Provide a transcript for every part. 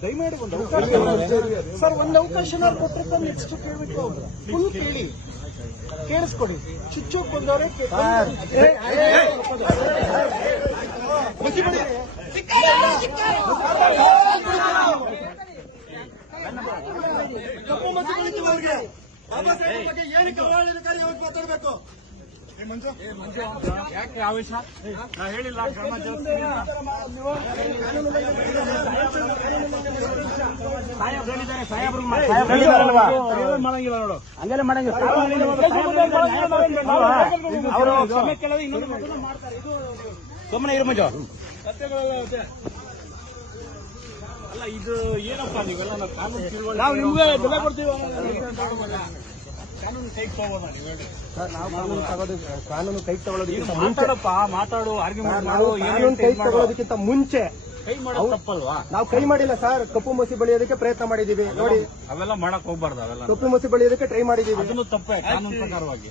ದಯಮಾಡಿ ಒಂದು ಅವಕಾಶ ಸರ್ ಒಂದು ಅವಕಾಶ ಕೊಟ್ಟರೆ ನೆಕ್ಸ್ಟ್ ಕೇಳ್ಬಿಟ್ಟು ಫುಲ್ ಕೇಳಿ ಕೇಳಿಸ್ಕೊಡಿ ಚುಚ್ಚೋಕ್ ಬಂದವರೇ ಮಚ್ಚು ಕುಳಿತವರಿಗೆ ಬಾಬಾ ಸಾಹೇಬ್ ಬಗ್ಗೆ ಅವಹೇಳನಕಾರಿ ಹೋಗಿ ಮಾತಾಡಬೇಕು? ಯಾಕೆ ಆವೇಶ ನಾ ಹೇಳಿಲ್ಲ ಕ್ರಮ ಹೇಳಿದ್ದಾರೆ, ಸಾಹೇಬ್ರು? ಮಾಡಂಗಿಲ್ಲ ನೋಡು. ಹಂಗೆಲ್ಲ ಮಾಡಂಗಿಲ್ಲ. ಅವರು ಕ್ಷಮೆ ಕೇಳೋದು ಇನ್ನೊಂದು ಮಾಡ್ತಾರೆ ಇದು ಸುಮ್ಮನೆ ಇರು ಮಂಜು. ಅಲ್ಲ ಇದು ಏನಪ್ಪ ನೀವೆಲ್ಲ? ನಾವು ನಿಮ್ಗೆ ಬೆಲೆ ಕೊಡ್ತೀವಿ ಕಾನೂನು ಕೈ ತಗೋಬೋದಾ ನೀವು ಹೇಳಿ. ನಾವು ಕಾನೂನು ತಗೋದು ಕಾನೂನು ಕೈ ಈಗ ತಗೊಳ್ಳೋದಕ್ಕಿಂತ ಮುಂಚೆ ಮಾತಾಡಪ್ಪ ಮಾತಾಡು ಆರ್ಗ್ಯುಮೆಂಟ್ ನಾವು ಮಾಡು ಕಾನೂನು ಕೈ ತಗೊಳ್ಳೋದಕ್ಕಿಂತ ಮುಂಚೆ ಕೈ ಮಾಡೋದು ತಪ್ಪಲ್ವಾ? ನಾವು ಕೈ ಮಾಡಿಲ್ಲ ಸರ್ ಕಪ್ಪು ಮಸಿ ಬಳಿಯೋದಕ್ಕೆ ಪ್ರಯತ್ನ ಮಾಡಿದೀವಿ ನೋಡಿ ಅವೆಲ್ಲ ಮಾಡಕ್ ಹೋಗ್ಬಾರ್ದು ಅವೆಲ್ಲ. ಕಪ್ಪು ಮಸಿ ಬಳಿಯೋದಕ್ಕೆ ಟ್ರೈ ಮಾಡಿದೀವಿ ಅದನ್ನು ತಪ್ಪೇ ಕಾನೂನು ಪ್ರಕಾರವಾಗಿ.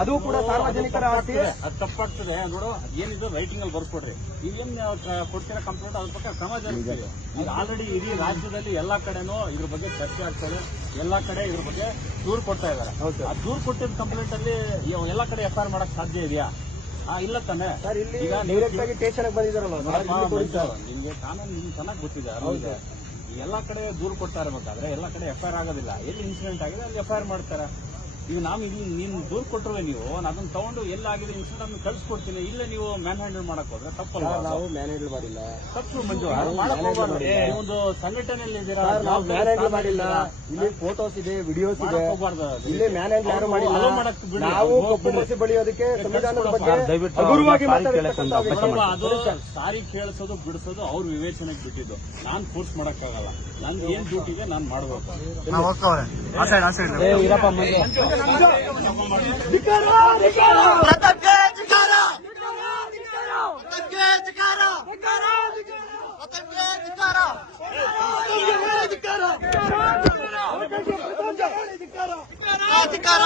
ಅದು ಕೂಡ ಸಾರ್ವಜನಿಕರ ಆಸ್ತಿ. ಅದು ತಪ್ಪಾಗ್ತದೆ ನೋಡು ಏನಿದ್ರು ರೈಟಿಂಗ್ ಅಲ್ಲಿ ಬರ್ಕೊಡ್ರಿ ಏನ್ ಕೊಡ್ತೀರಾ ಕಂಪ್ಲೇಂಟ್ ಅದ್ರ ಬಗ್ಗೆ ಸಮಾಜ ಈಗ ಆಲ್ರೆಡಿ ಇಡೀ ರಾಜ್ಯದಲ್ಲಿ ಎಲ್ಲಾ ಕಡೆನೂ ಇದ್ರ ಬಗ್ಗೆ ಚರ್ಚೆ ಆಗ್ತದೆ. ಎಲ್ಲಾ ಕಡೆ ಇದ್ರ ಬಗ್ಗೆ ದೂರು ಕೊಡ್ತಾ ಇದಾರೆ ಆ ದೂರ್ ಕೊಟ್ಟಿದ್ದ ಕಂಪ್ಲೇಂಟ್ ಅಲ್ಲಿ ಎಲ್ಲಾ ಕಡೆ ಎಫ್ ಮಾಡಕ್ ಸಾಧ್ಯ ಇದೆಯಾ? ಆ ಇಲ್ಲ ತಾನೆ. ಸರ್ ಇಲ್ಲಿ ಈಗ ಡೈರೆಕ್ಟ್ ಆಗಿ ಸ್ಟೇಷನ್. ಮಂಜು, ನಿಮ್ಗೆ ಕಾನೂನು ನಿಮ್ಗೆ ಚೆನ್ನಾಗಿ ಗೊತ್ತಿದೆ ಹೌದು ಎಲ್ಲಾ ಕಡೆ ದೂರು ಕೊಡ್ತಾ ಇರ್ಬೇಕಾದ್ರೆ ಎಲ್ಲಾ ಕಡೆ ಎಫ್ ಆಗೋದಿಲ್ಲ. ಎಲ್ಲಿ ಇನ್ಸಿಡೆಂಟ್ ಆಗಿದೆ ಅಲ್ಲಿ ಎಫ್ ಮಾಡ್ತಾರೆ? ಈಗ ನಾವು ಇಲ್ಲಿ ನೀನು ದೂರು ಕೊಟ್ಟರುವೆ ನೀವು ನಾನು ಅದನ್ನ ತಗೊಂಡು ಎಲ್ಲಾಗಿದೆ ಇನ್ಸಿಡೆಂಟ್ ಅನ್ನು ಕಳ್ಸಿಕೊಡ್ತೀನಿ. ಇಲ್ಲ ನೀವು ಮ್ಯಾನ್ ಹ್ಯಾಂಡಲ್ ಮಾಡಕ್ ಹೋದ್ರೆ ತಪ್ಪಲ್ಲ ನಾವು ನಾವು ಮ್ಯಾನೇಜ್ ಮಾಡಿಲ್ಲ. ತಪ್ಪು ಮಂಜು. ಒಂದು ಸಂಘಟನೆಯಲ್ಲಿ ಇದ್ದೀರಾ ನಾವು ಮ್ಯಾನೇಜ್ ಮಾಡಿಲ್ಲ. ಇಲ್ಲಿ ಫೋಟೋಸ್ ಇದೆ ವಿಡಿಯೋಸ್ ಇದೆ. ಇಲ್ಲಿ ಮ್ಯಾನ್ ಹ್ಯಾಂಡಲ್ ಇಲ್ಲಿ ಮ್ಯಾನೇಜ್ ಯಾರು ಮಾಡಿಲ್ಲ ನಾವು ಕಪ್ಪು ಮಸಿ ಬಳಿಯೋದಕ್ಕೆ ಸಂವಿಧಾನದ ಬಗ್ಗೆ ಅದು. ಸಾರಿ ಕೇಳಿಸೋದು ಬಿಡಿಸೋದು ಅವ್ರ ವಿವೇಚನೆಗೆ ಬಿಟ್ಟಿದ್ದು. ನಾನ್ ಫೋರ್ಸ್ ಮಾಡಕ್ಕಾಗಲ್ಲ. ನನ್ ಏನ್ ಡ್ಯೂಟಿಗೆ ನಾನು ಮಾಡ್ಬೇಕು. ಪ್ರತಾಪ್ಗೆ ಧಿಕಾರ ಪ್ರತಾಪ್ಗೆ ಧಿಕಾರ ಪ್ರತಾಪ್ಗೆ ಧಿಕಾರ ಆ, ಧಿಕಾರ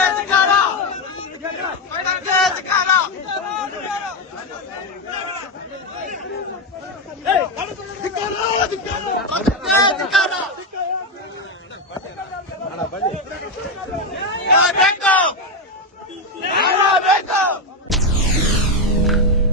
ಧಿಕಾರ ಧಿಕ್ಕಾರ!